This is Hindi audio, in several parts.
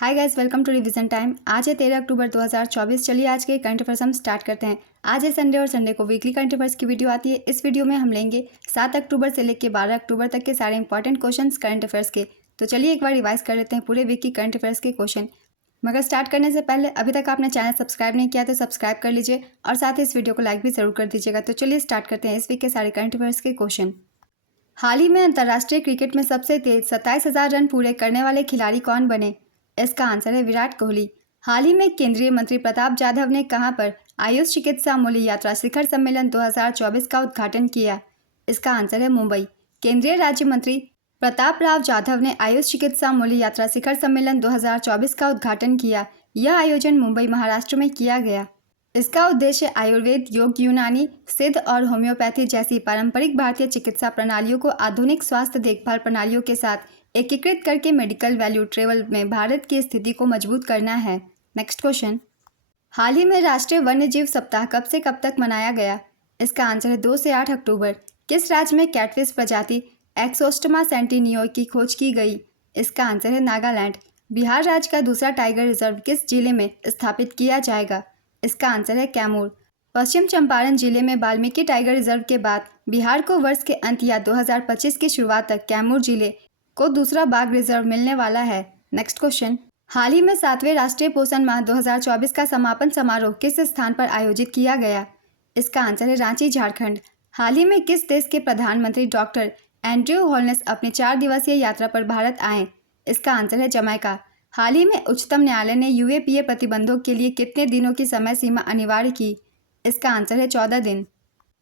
Hi guys, welcome to revision time. आज है 13 अक्टूबर 2024। चलिए आज के करंट अफेयर्स हम स्टार्ट करते हैं। आज है संडे और संडे को वीकली करंट अफेयर्स की वीडियो आती है। इस वीडियो में हम लेंगे 7 अक्टूबर से लेकर 12 अक्टूबर तक के सारे इंपॉर्टेंट क्वेश्चंस करंट अफेयर्स के। तो चलिए एक बार रिवाइज कर लेते हैं पूरे वीक की करंट अफेयर्स के क्वेश्चन। मगर स्टार्ट करने से पहले अभी तक आपने चैनल सब्सक्राइब नहीं किया तो सब्सक्राइब कर लीजिए और साथ ही इस वीडियो को लाइक भी जरूर कर दीजिएगा। तो चलिए स्टार्ट करते हैं इस वीक के सारे करंट अफेयर्स के क्वेश्चन। हाल ही में अंतर्राष्ट्रीय क्रिकेट में सबसे तेज 27,000 रन पूरे करने वाले खिलाड़ी कौन बने? इसका आंसर है विराट कोहली। हाल ही में केंद्रीय मंत्री प्रताप जाधव ने कहां पर आयुष चिकित्सा मूल्य यात्रा शिखर सम्मेलन 2024 का उद्घाटन किया? इसका आंसर है मुंबई। केंद्रीय राज्य मंत्री प्रताप राव जाधव ने आयुष चिकित्सा मूल्य यात्रा शिखर सम्मेलन 2024 का उद्घाटन किया। यह आयोजन मुंबई महाराष्ट्र में किया गया। इसका उद्देश्य आयुर्वेद, योग, यूनानी, सिद्ध और होम्योपैथी जैसी पारंपरिक भारतीय चिकित्सा प्रणालियों को आधुनिक स्वास्थ्य देखभाल प्रणालियों के साथ एकीकृत करके मेडिकल वैल्यू ट्रेवल में भारत की स्थिति को मजबूत करना है। Next question. हाल ही में राष्ट्रीय वन्यजीव सप्ताह कब से कब तक मनाया गया? इसका आंसर है 2 से 8 अक्टूबर। किस राज्य में कैटफिश प्रजाति एक्सोस्टमा सेंटिनियो की खोज की गई? इसका आंसर है नागालैंड। बिहार राज्य का दूसरा टाइगर रिजर्व किस जिले में स्थापित किया जाएगा? इसका आंसर है कैमूर। पश्चिम चंपारण जिले में वाल्मीकि टाइगर रिजर्व के बाद बिहार को वर्ष के अंत या 2025 की शुरुआत तक कैमूर जिले को दूसरा बाघ रिजर्व मिलने वाला है। Next question. हाल ही में 7वें राष्ट्रीय पोषण माह 2024 का समापन समारोह किस स्थान पर आयोजित किया गया? इसका आंसर है रांची, झारखंड। हाल ही में किस देश के प्रधानमंत्री डॉक्टर एंड्रयू होलनेस अपने 4 दिवसीय यात्रा पर भारत आए? इसका आंसर है जमैका। हाल ही में उच्चतम न्यायालय ने यूएपीए प्रतिबंधों के लिए कितने दिनों की समय सीमा अनिवार्य की? इसका आंसर है 14 दिन।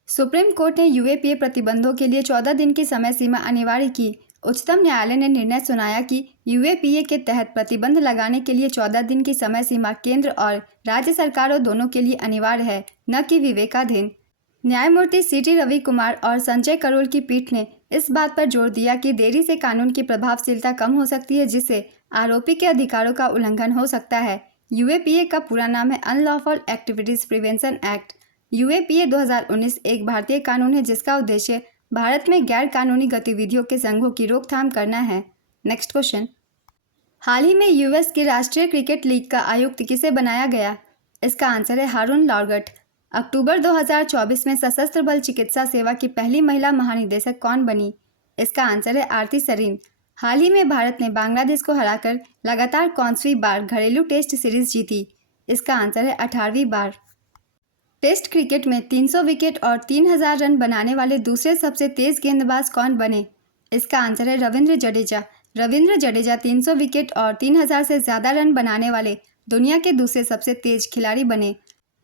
सुप्रीम कोर्ट ने यूएपीए प्रतिबंधों के लिए 14 दिन की समय सीमा अनिवार्य की। उच्चतम न्यायालय ने निर्णय सुनाया कि यूएपीए के तहत प्रतिबंध लगाने के लिए 14 दिन की समय सीमा केंद्र और राज्य सरकारों दोनों के लिए अनिवार्य है, न कि विवेकाधीन। न्यायमूर्ति सीटी रवि कुमार और संजय करोल की पीठ ने इस बात पर जोर दिया कि देरी से कानून की प्रभावशीलता कम हो सकती है, जिससे आरोपी के अधिकारों का उल्लंघन हो सकता है। यूएपीए का पूरा नाम है unlawful activities prevention act. UAPA 2019 एक भारतीय कानून है जिसका उद्देश्य भारत में गैर कानूनी गतिविधियों के संघों की रोकथाम करना है। Next question. हाल ही में यूएस की राष्ट्रीय क्रिकेट लीग का आयुक्त किसे बनाया गया? इसका आंसर है हारून लॉर्गट। अक्टूबर 2024 में सशस्त्र बल चिकित्सा सेवा की पहली महिला महानिदेशक कौन बनी? इसका आंसर है आरती सरीन। हाल ही में भारत ने बांग्लादेश को हराकर लगातार कौनसी बार घरेलू टेस्ट सीरीज जीती? इसका आंसर है 18वीं बार। टेस्ट क्रिकेट में 300 विकेट और 3000 रन बनाने वाले दूसरे सबसे तेज गेंदबाज कौन बने? इसका आंसर है रविंद्र जडेजा। रविंद्र जडेजा 300 विकेट और 3000 से ज़्यादा रन बनाने वाले दुनिया के दूसरे सबसे तेज खिलाड़ी बने।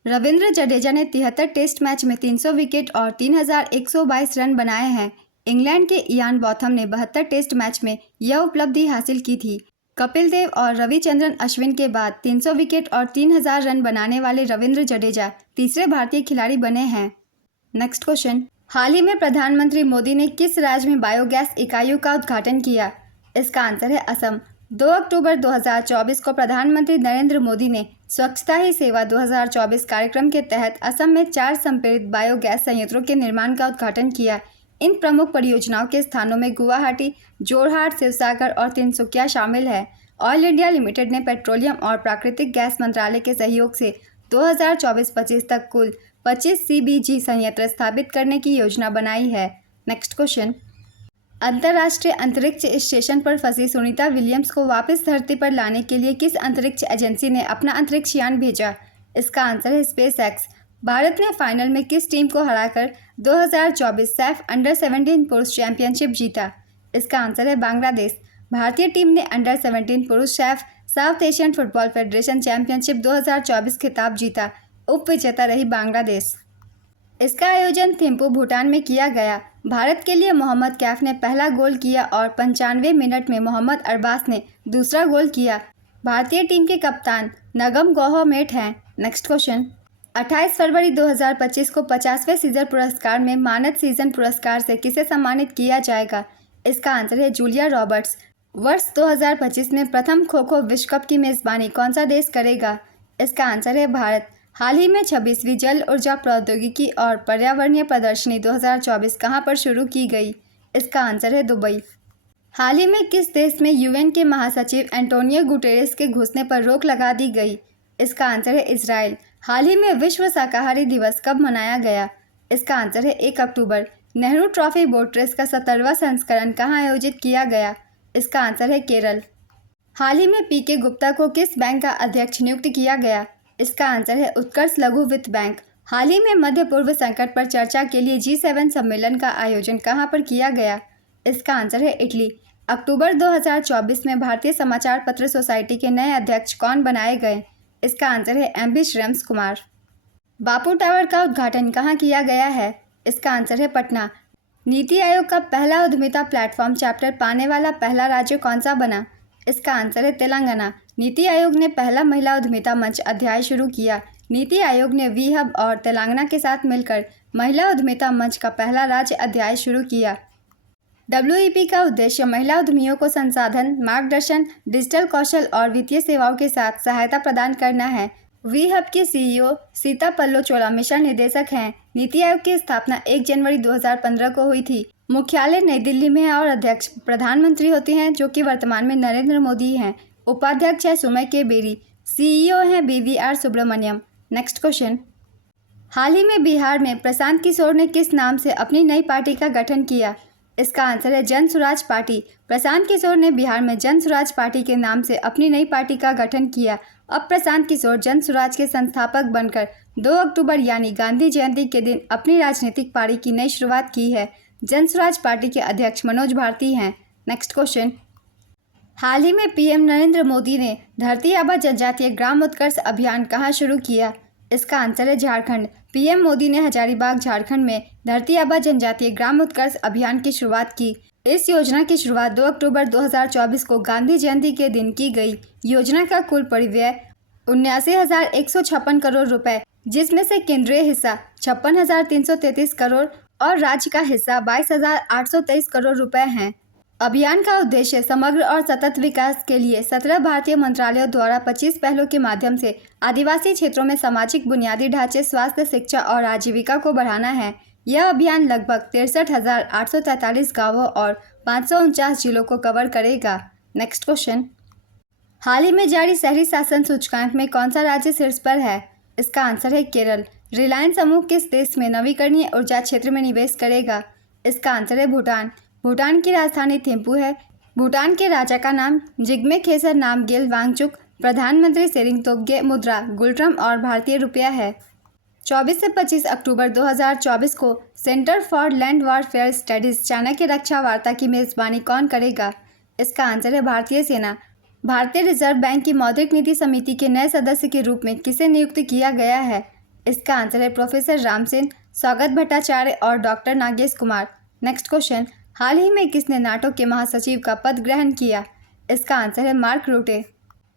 रविंद्र जडेजा ने 73 टेस्ट मैच में 300 विकेट और 3122 रन बनाए हैं। इंग्लैंड के इयान बॉथम ने 72 टेस्ट मैच में यह उपलब्धि हासिल की थी। कपिल देव और रविचंद्रन अश्विन के बाद 300 विकेट और 3000 रन बनाने वाले रविंद्र जडेजा तीसरे भारतीय खिलाड़ी बने हैं। Next question. हाल ही में प्रधानमंत्री मोदी ने किस राज्य में बायोगैस इकाइयों का उद्घाटन किया? इसका आंसर है असम। 2 अक्टूबर 2024 को प्रधानमंत्री नरेंद्र मोदी ने स्वच्छता ही सेवा 2024 कार्यक्रम के तहत असम में 4 संपीड़ित बायोगैस संयंत्रों के निर्माण का उद्घाटन किया। इन प्रमुख परियोजनाओं के स्थानों में गुवाहाटी, जोरहाट, शिवसागर और तिनसुकिया शामिल है। ऑयल इंडिया लिमिटेड ने पेट्रोलियम और प्राकृतिक गैस मंत्रालय के सहयोग से 2024-25 तक कुल 25 सीबीजी संयंत्र स्थापित करने की योजना बनाई है। Next question. अंतर्राष्ट्रीय अंतरिक्ष स्टेशन पर फंसी सुनीता विलियम्स को वापस धरती पर लाने के लिए किस अंतरिक्ष एजेंसी ने अपना अंतरिक्ष यान भेजा? इसका आंसर है स्पेस एक्स। भारत ने फाइनल में किस टीम को हराकर 2024 सैफ अंडर 17 पुरुष चैंपियनशिप जीता? इसका आंसर है बांग्लादेश। भारतीय टीम ने अंडर 17 पुरुष Saif south Asian football federation championship 2024 खिताब जीता। उप विजेता रही बांग्लादेश। इसका आयोजन थिम्पू, भूटान में किया गया। भारत के लिए मोहम्मद कैफ ने पहला गोल किया और 95वें मिनट में मोहम्मद अरबाज ने दूसरा गोल किया। भारतीय टीम के कप्तान नगम गौहमेट हैं। Next question. 28 फरवरी 2025 को 50वें सीजर पुरस्कार में मानद सीजन पुरस्कार से किसे सम्मानित किया जाएगा? इसका आंसर है जूलिया रॉबर्ट्स। वर्ष 2025 में प्रथम खो खो विश्व कप की मेज़बानी कौन सा देश करेगा? इसका आंसर है भारत। हाल ही में 26वीं जल ऊर्जा प्रौद्योगिकी और पर्यावरणीय प्रदर्शनी 2024 कहां पर शुरू की गई? इसका आंसर है दुबई। हाल ही में किस देश में यूएन के महासचिव एंटोनियो गुटेरेस के घुसने पर रोक लगा दी गई? इसका आंसर है इजराइल। हाल ही में विश्व शाकाहारी दिवस कब मनाया गया? इसका आंसर है 1 अक्टूबर। नेहरू ट्रॉफी बोट रेस का 17वां संस्करण कहाँ आयोजित किया गया? इसका आंसर है केरल। हाल ही में पीके गुप्ता को किस बैंक का अध्यक्ष नियुक्त किया गया? इसका आंसर है उत्कर्ष लघु वित्त बैंक। हाल ही में मध्य पूर्व संकट पर चर्चा के लिए G7 सम्मेलन का आयोजन कहाँ पर किया गया? इसका आंसर है इटली। अक्टूबर 2024 में भारतीय समाचार पत्र सोसाइटी के नए अध्यक्ष कौन बनाए गए? इसका आंसर है एमबी श्रेयस कुमार। बापू टावर का उद्घाटन कहाँ किया गया है? इसका आंसर है पटना। नीति आयोग का पहला उद्यमिता प्लेटफॉर्म चैप्टर पाने वाला पहला राज्य कौन सा बना? इसका आंसर है तेलंगाना। नीति आयोग ने पहला महिला उद्यमिता मंच अध्याय शुरू किया। नीति आयोग ने वी हब और तेलंगाना के साथ मिलकर महिला उद्यमिता मंच का पहला राज्य अध्याय शुरू किया। WEP का उद्देश्य महिला उद्यमियों को संसाधन, मार्गदर्शन, डिजिटल कौशल और वित्तीय सेवाओं के साथ सहायता प्रदान करना है। वी हब के CEO सीता पल्लो चोला मिशन निदेशक हैं। नीति आयोग की स्थापना 1 जनवरी 2015 को हुई थी। मुख्यालय नई दिल्ली में है और अध्यक्ष प्रधानमंत्री होते हैं, जो कि वर्तमान में नरेंद्र मोदी हैं। उपाध्यक्ष है सुमय के बेरी। CEO हैं BVR सुब्रमण्यम। Next question. हाल ही में बिहार में प्रशांत किशोर ने किस नाम से अपनी नई पार्टी का गठन किया? इसका आंसर है जन स्वराज पार्टी। प्रशांत किशोर ने बिहार में जन स्वराज पार्टी के नाम से अपनी नई पार्टी का गठन किया। अब प्रशांत किशोर जन स्वराज के संस्थापक बनकर 2 अक्टूबर यानी गांधी जयंती के दिन अपनी राजनीतिक पारी की नई शुरुआत की है। जन स्वराज पार्टी के अध्यक्ष मनोज भारती हैं। Next question. हाल ही में PM नरेंद्र मोदी ने धरती आबा जनजातीय ग्राम उत्कर्ष अभियान कहाँ शुरू किया? इसका आंसर है झारखंड। PM मोदी ने हजारीबाग झारखंड में धरती आबा जनजातीय ग्राम उत्कर्ष अभियान की शुरुआत की। इस योजना की शुरुआत 2 अक्टूबर 2024 को गांधी जयंती के दिन की गई। योजना का कुल परिव्यय 79,156 करोड़ रुपए, जिसमें से केंद्रीय हिस्सा 56,333 करोड़ और राज्य का हिस्सा 22,823 करोड़ रुपए हैं। अभियान का उद्देश्य समग्र और सतत विकास के लिए 17 भारतीय मंत्रालयों द्वारा 25 पहलों के माध्यम से आदिवासी क्षेत्रों में सामाजिक बुनियादी ढांचे, स्वास्थ्य, शिक्षा और आजीविका को बढ़ाना है। यह अभियान लगभग 63,843 गांवों और 549 जिलों को कवर करेगा। Next question. हाल ही में जारी शहरी शासन सूचकांक में कौन सा राज्य शीर्ष पर है? इसका आंसर है केरल। रिलायंस समूह किस देश में नवीकरणीय ऊर्जा क्षेत्र में निवेश करेगा? इसका आंसर है भूटान। भूटान की राजधानी थिम्पू है। भूटान के राजा का नाम जिग्मे खेसर नामग्येल वांगचुक। प्रधानमंत्री शेरिंग तोब्गे मुद्रा गुल्ट्रम और भारतीय रुपया है। 24 से 25 अक्टूबर 2024 को centre for land warfare studies Chanakya रक्षा वार्ता की मेजबानी कौन करेगा? इसका आंसर है भारतीय सेना। भारतीय रिजर्व बैंक की मौद्रिक नीति समिति के नए सदस्य के रूप में किसे नियुक्त किया गया है? इसका आंसर है प्रोफेसर रामसेन, स्वागत भट्टाचार्य और doctor Nagesh Kumar. Next question. हाल ही में किसने नाटो के महासचिव का पद ग्रहण किया? इसका आंसर है मार्क रूटे।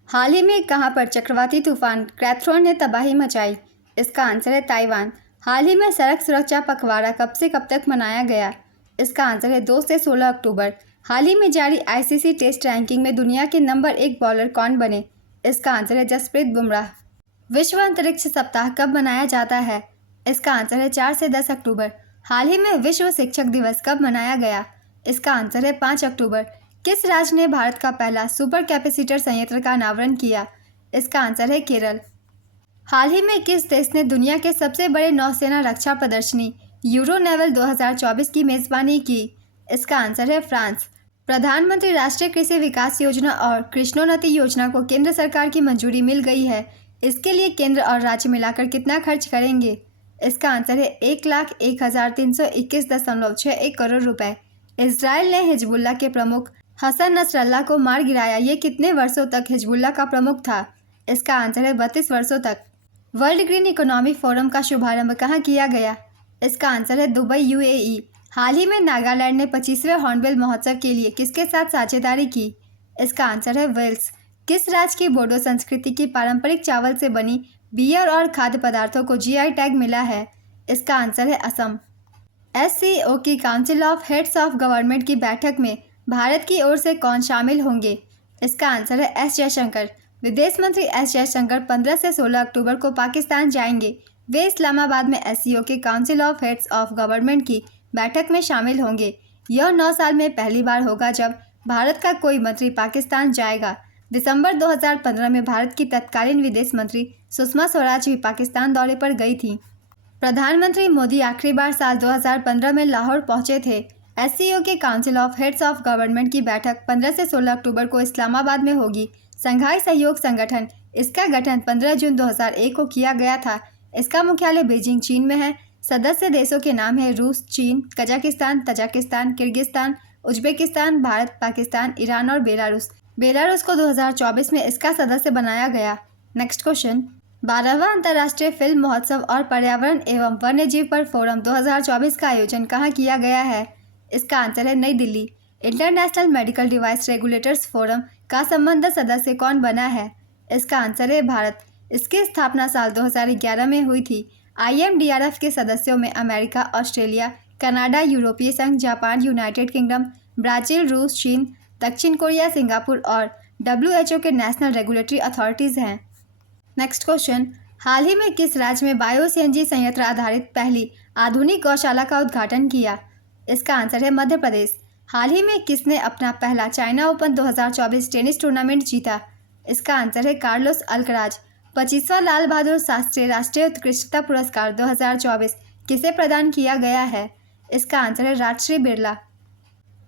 हाल ही में कहां पर चक्रवाती तूफान क्रैथ्रोन ने तबाही मचाई? इसका आंसर है ताइवान। हाल ही में सड़क सुरक्षा पखवाड़ा कब से कब तक मनाया गया? इसका आंसर है 2 से 16 अक्टूबर। हाल ही में जारी ICC टेस्ट रैंकिंग में दुनिया के नंबर 1 बॉलर कौन बने? इसका आंसर है जसप्रीत बुमराह। विश्व अंतरिक्ष सप्ताह कब मनाया जाता है? इसका आंसर है 4 से 10 अक्टूबर। हाल ही में विश्व शिक्षक दिवस कब मनाया गया? इसका आंसर है 5 अक्टूबर। किस राज्य ने भारत का पहला सुपर कैपेसिटर संयंत्र का अनावरण किया? इसका आंसर है केरल। हाल ही में किस देश ने दुनिया के सबसे बड़े नौसेना रक्षा प्रदर्शनी यूरो नेवल 2024 की मेजबानी की? इसका आंसर है फ्रांस। प्रधानमंत्री राष्ट्रीय कृषि विकास योजना और कृष्णोन्नति योजना को केंद्र सरकार की मंजूरी मिल गई है। इसके लिए केंद्र और राज्य मिलाकर कितना खर्च करेंगे? इसका आंसर है 1,01,321.61 करोड़ रुपए। इजराइल ने हिजबुल्लाह के प्रमुख हसन नसरल्लाह को मार गिराया। ये कितने वर्षों तक हिजबुल्लाह का प्रमुख था? इसका आंसर है 32 वर्षों तक। वर्ल्ड ग्रीन इकोनॉमी फोरम का शुभारंभ कहाँ किया गया? इसका आंसर है दुबई, UAE। हाल ही में नागालैंड ने 25वें हॉर्नबिल महोत्सव के लिए किसके साथ साझेदारी की? इसका आंसर है वेल्स। किस राज्य की बोडो संस्कृति की पारंपरिक चावल से बनी बियर और खाद्य पदार्थों को GI टैग मिला है? इसका आंसर है असम। SCO की council of heads of government की बैठक में भारत की ओर से कौन शामिल होंगे? इसका आंसर है S जयशंकर। विदेश मंत्री S जयशंकर 15 से 16 अक्टूबर को पाकिस्तान जाएंगे। वे इस्लामाबाद में SCO के council of heads of government की बैठक में शामिल होंगे। यह 9 साल में पहली बार होगा जब भारत का कोई मंत्री पाकिस्तान जाएगा। दिसंबर 2015 में भारत की तत्कालीन विदेश मंत्री सुषमा स्वराज भी पाकिस्तान दौरे पर गई थी। प्रधानमंत्री मोदी आखिरी बार साल 2015 में लाहौर पहुंचे थे। एससीओ के council of heads of government की बैठक 15 से 16 अक्टूबर को इस्लामाबाद में होगी। संघाई सहयोग संगठन, इसका गठन 15 जून 2001 को किया गया था। इसका मुख्यालय बीजिंग, चीन में है। सदस्य देशों के नाम है रूस, चीन, Kazakhstan, Tajikistan, Kyrgyzstan, Uzbekistan, Bharat, Pakistan, Iran और बेलारूस। बेलारूस को 2024 में इसका सदस्य बनाया गया। नेक्स्ट क्वेश्चन, 12वां अंतर्राष्ट्रीय फिल्म महोत्सव और पर्यावरण एवं वन्यजीव पर फोरम 2024 का आयोजन कहाँ किया गया है? इसका आंसर है नई Delhi. International medical device regulators forum का संबंधित सदस्य कौन बना है? इसका आंसर है भारत। इसकी स्थापना साल 2011 में हुई थी। IMDRF के सदस्यों में अमेरिका, ऑस्ट्रेलिया, कनाडा, यूरोपीय संघ, जापान, यूनाइटेड किंगडम, ब्राज़ील, रूस, चीन, दक्षिण कोरिया, सिंगापुर और WHO के नेशनल रेगुलेटरी अथॉरिटीज़ हैं। नेक्स्ट क्वेश्चन, हाल ही में किस राज्य में बायो CNG संयंत्र आधारित पहली आधुनिक गौशाला का उद्घाटन किया? इसका आंसर है मध्य प्रदेश। हाल ही में किसने अपना पहला चाइना ओपन 2024 टेनिस टूर्नामेंट जीता? इसका आंसर है कार्लोस अल्कराज। 25वां लाल बहादुर शास्त्री राष्ट्रीय उत्कृष्टता पुरस्कार 2024 किसे प्रदान किया गया है? इसका आंसर है राजश्री बिरला।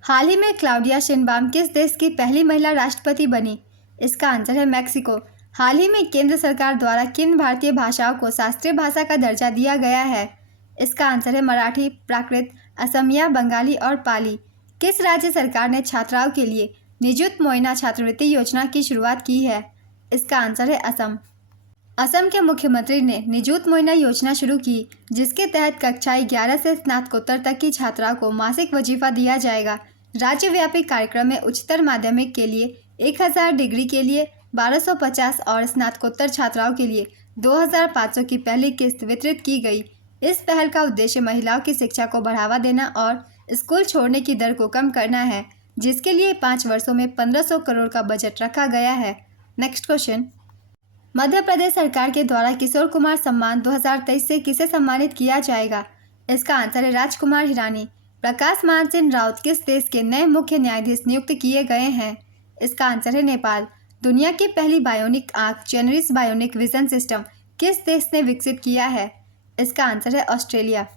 हाल ही में क्लाउडिया शिनबाम किस देश की पहली महिला राष्ट्रपति बनी? इसका आंसर है मैक्सिको। हाल ही में केंद्र सरकार द्वारा किन भारतीय भाषाओं को शास्त्रीय भाषा का दर्जा दिया गया है? इसका आंसर है मराठी, प्राकृत, असमिया, बंगाली और पाली। किस राज्य सरकार ने छात्राओं के लिए निजुत मोइना छात्रवृत्ति योजना की शुरुआत की है? इसका आंसर है असम। असम के मुख्यमंत्री ने निजुत मोइना योजना शुरू की, जिसके तहत कक्षा 11 से स्नातकोत्तर तक की छात्राओं को मासिक वजीफा दिया जाएगा। राज्यव्यापी कार्यक्रम में उच्चतर माध्यमिक के लिए 1000, डिग्री के लिए 1250 और स्नातकोत्तर छात्राओं के लिए 2500 की पहली किस्त वितरित की गई। इस पहल का उद्देश्य महिलाओं की शिक्षा को बढ़ावा देना और स्कूल छोड़ने की दर को कम करना है, जिसके लिए 5 वर्षों में 1500 करोड़ का बजट रखा गया है। नेक्स्ट क्वेश्चन, मध्य प्रदेश सरकार के द्वारा किशोर कुमार सम्मान 2023 से किसे सम्मानित किया जाएगा? इसका आंसर है राजकुमार हिरानी। प्रकाश मान सिंह राउत किस देश के नए मुख्य न्यायाधीश नियुक्त किए गए हैं? इसका आंसर है नेपाल। दुनिया की पहली बायोनिक आंख जेनेरिस बायोनिक विजन सिस्टम किस देश ने विकसित किया है? इसका आंसर है ऑस्ट्रेलिया।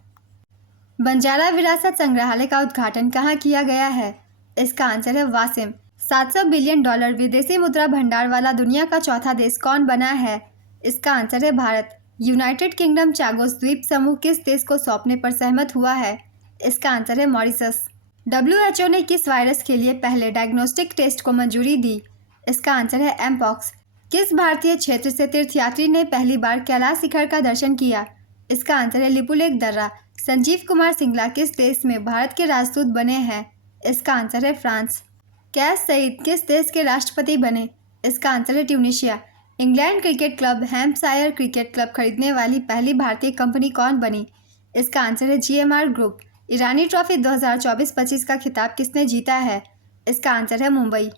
बंजारा विरासत संग्रहालय का उद्घाटन कहाँ किया गया है? इसका आंसर है वासिम। $700 बिलियन विदेशी मुद्रा भंडार वाला दुनिया का चौथा देश कौन बना है? इसका आंसर है भारत। यूनाइटेड किंगडम चागोस द्वीप समूह किस देश को सौंपने पर सहमत हुआ है? इसका आंसर है मॉरिशस। WHO ने किस वायरस के लिए पहले डायग्नोस्टिक टेस्ट को मंजूरी दी? इसका आंसर है एमपॉक्स। किस भारतीय क्षेत्र से तीर्थयात्री ने पहली बार कैलाश शिखर का दर्शन किया? इसका आंसर है लिपुलेख दर्रा। संजीव कुमार सिंगला किस देश में भारत के राजदूत बने हैं? इसका आंसर है फ्रांस। कैस सईद किस देश के राष्ट्रपति बने? इसका आंसर है Tunisia. England cricket club Hampshire cricket club खरीदने वाली पहली भारतीय कंपनी कौन बनी? इसका आंसर है GMR ग्रुप। ईरानी ट्रॉफी 2024-25 का खिताब किसने जीता है? इसका आंसर है मुंबई।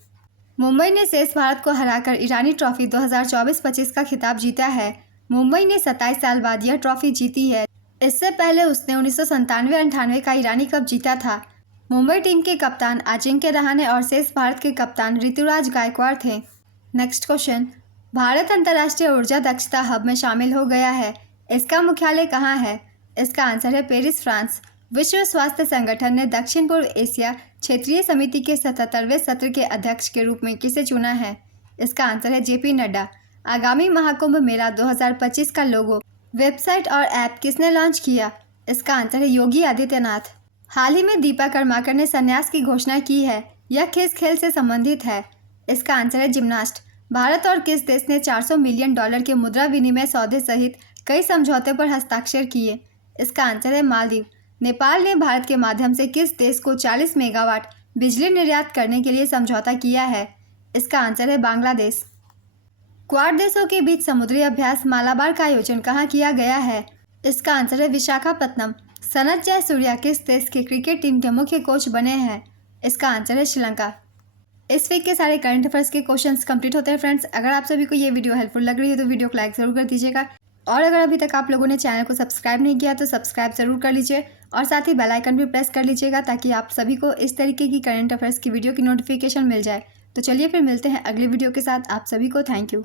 मुंबई ने शेष भारत को हराकर ईरानी ट्रॉफी 2024-25 का खिताब जीता है। मुंबई ने 27 साल बाद यह ट्रॉफी जीती है। इससे पहले उसने 1997-98 का ईरानी कप जीता था। मुंबई टीम के कप्तान अजिंक्य रहाणे और शेष भारत के कप्तान ऋतुराज गायकवाड़ थे। नेक्स्ट क्वेश्चन, भारत अंतर्राष्ट्रीय ऊर्जा दक्षता हब में शामिल हो गया है। इसका मुख्यालय कहाँ है? इसका आंसर है पेरिस, फ्रांस। विश्व स्वास्थ्य संगठन ने दक्षिण पूर्व एशिया क्षेत्रीय समिति के 77वें सत्र के अध्यक्ष के रूप में किसे चुना है? इसका आंसर है JP नड्डा। आगामी महाकुंभ मेला 2025 का लोगो, वेबसाइट और ऐप किसने लॉन्च किया? इसका आंसर है योगी आदित्यनाथ। हाल ही में दीपा कर्माकर ने संन्यास की घोषणा की है। यह किस खेल से संबंधित है? इसका आंसर है जिम्नास्ट। भारत और किस देश ने $400 मिलियन के मुद्रा विनिमय सौदे सहित कई समझौते पर हस्ताक्षर किए? इसका आंसर है मालदीव। नेपाल ने भारत के माध्यम से किस देश को 40 मेगावाट बिजली निर्यात करने के लिए समझौता किया है? इसका आंसर है बांग्लादेश। क्वाड देशों के बीच समुद्री अभ्यास मालाबार का आयोजन कहाँ किया गया है? इसका आंसर है विशाखापत्तनम। सनत जयसूर्या किस देश के क्रिकेट टीम के मुख्य कोच बने हैं? इसका आंसर है श्रीलंका। इस वीक के सारे करंट अफेयर्स के क्वेश्चंस कंप्लीट होते हैं फ्रेंड्स। अगर आप सभी को ये वीडियो हेल्पफुल लग रही है तो वीडियो को लाइक ज़रूर कर दीजिएगा। और अगर अभी तक आप लोगों ने चैनल को सब्सक्राइब नहीं किया तो सब्सक्राइब ज़रूर कर लीजिए और साथ ही बेल आइकन भी प्रेस कर लीजिएगा ताकि आप सभी को इस तरीके की करंट अफेयर्स की वीडियो की नोटिफिकेशन मिल जाए। तो चलिए फिर मिलते हैं अगली वीडियो के साथ। आप सभी को थैंक यू।